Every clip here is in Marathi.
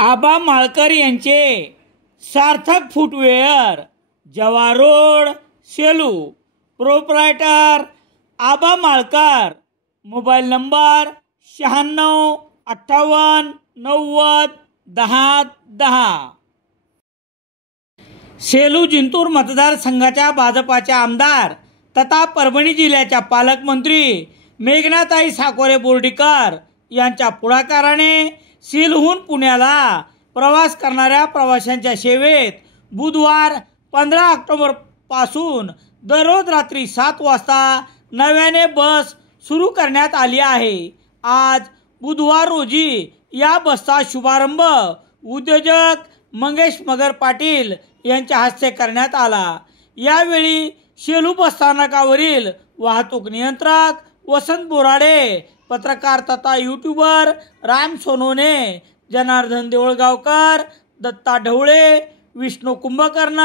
आबा माळकर यांचे Sarthak footwear, Jawhar road, Selu. Proprietor Aba Malkar. Mobile number 9658901010. Selu Jintur मतदारसंघाच्या भाजपाच्या आमदार तथा परभणी जिल्ह्याच्या पालकमंत्री मेघनाताई साकोरे बोर्डीकर यांच्या पुढाकाराने सेलूहून पुण्याला प्रवास करणाऱ्या प्रवाशांच्या सेवेत बुधवार 15 ऑक्टोबर पासून दररोज रात्री 7 वाजता नव्याने बस सुरू करण्यात आली आहे. आज बुधवार रोजी या बसचा शुभारंभ उद्योजक मंगेश मगर पाटील यांच्या हस्ते करण्यात आला. यावेळी सेलू बसस्थानकावरील वाहतूक नियंत्रक वसंत बोराडे, पत्रकार तथा यूट्यूबर राम सोनवणे, जनार्दन देऊळगावकर, दत्ता ढवळे, विष्णू कुंभकर्ण,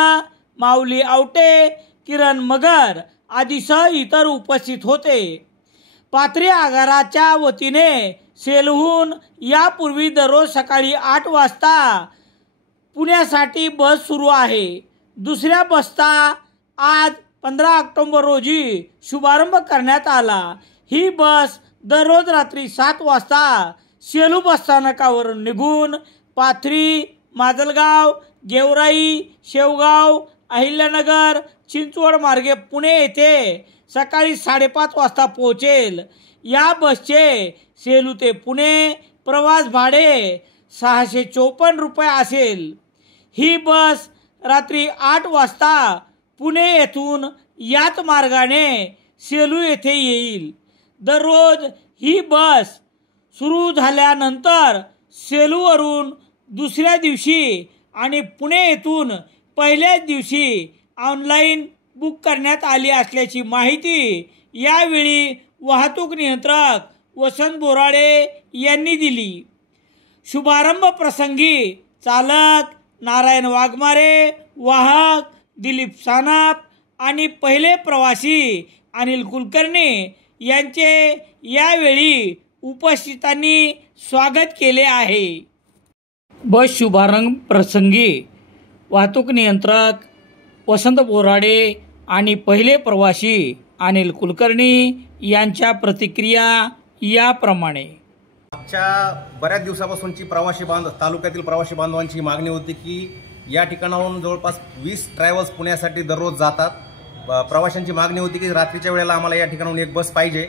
माऊली आवटे, किरण मगर आदीसह इतर उपस्थित होते. पाथरी आगाराच्या वतीने सेलूहून यापूर्वी दररोज सकाळी 8 वाजता पुण्यासाठी बस सुरू आहे. दुसऱ्या बसचा आज 15 ऑक्टोबर रोजी शुभारंभ करण्यात आला. ही बस दररोज रात्री 7 वाजता सेलू बसस्थानकावरून निघून पाथरी, माजलगाव, गेवराई, शेवगाव, अहिल्यानगर, चिंचवड मार्गे पुणे येथे सकाळी 5:30 वाजता पोहोचेल. या बसचे सेलू ते पुणे प्रवास भाडे 654 रुपये असेल. ही बस रात्री 8 वाजता पुणे येथून याच मार्गाने सेलू येथे येईल. दररोज ही बस सुरू झाल्यानंतर सेलूवरून दुसऱ्या दिवशी आणि पुणे येथून पहिल्याच दिवशी ऑनलाईन बुक करण्यात आली असल्याची माहिती यावेळी वाहतूक नियंत्रक वसंत बोराडे यांनी दिली. शुभारंभ प्रसंगी चालक नारायण वाघमारे, वाहक दिलीप सानप आणि पहिले प्रवासी अनिल कुलकर्णी यांचे यावेळी उपस्थितांनी स्वागत केले आहे. बस शुभारंभ प्रसंगी वाहतूक नियंत्रक वसंत बोराडे आणि पहिले प्रवासी अनिल कुलकर्णी यांच्या प्रतिक्रिया याप्रमाणे. मागच्या बऱ्याच दिवसापासूनची तालुक्यातील प्रवासी बांधवांची मागणी होती की या ठिकाणाहून जवळपास 20 ट्रॅव्हल्स पुण्यासाठी दररोज जातात. प्रवाशांची मागणी होती की रात्रीच्या वेळेला आम्हाला या ठिकाणाहून एक बस पाहिजे.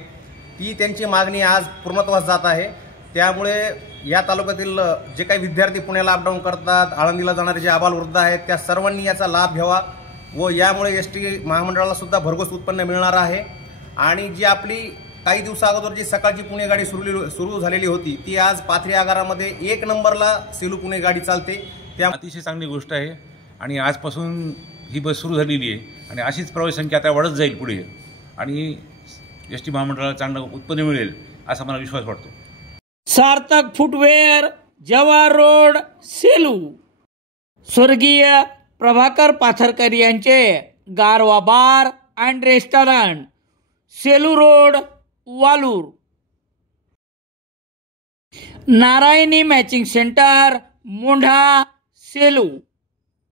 ती त्यांची मागणी आज पूर्णत्वास जात आहे. त्यामुळे या तालुक्यातील जे काही विद्यार्थी पुण्याला अपडाऊन करतात, आळंदीला जाणारे जे आबालवृद्ध आहेत, त्या सर्वांनी याचा लाभ घ्यावा व यामुळे एसटी महामंडळाला सुद्धा भरघोस उत्पन्न मिळणार आहे. आणि जी आपली काही दिवसा अगोदर जी सकाळची पुणे गाडी सुरू झालेली होती ती आज पाथरी आगारामध्ये 1 नंबरला सेलू पुणे गाडी चालते. त्या अतिशय चांगली गोष्ट आहे आणि आजपासून ही बस सुरू झालेली आहे आणि अशीच प्रवासी संख्या आता वाढत जाईल पुढे आणि एसटी महामंडळाला चांगलं उत्पन्न मिळेल असा मला विश्वास वाटतो. Sarthak footwear, Jawhar road, Selu. स्वर्गीय प्रभाकर पाथरकर यांचे Garva bar and restaurant, Selu road, Walur. Narayani matching centre, Mondha, Selu.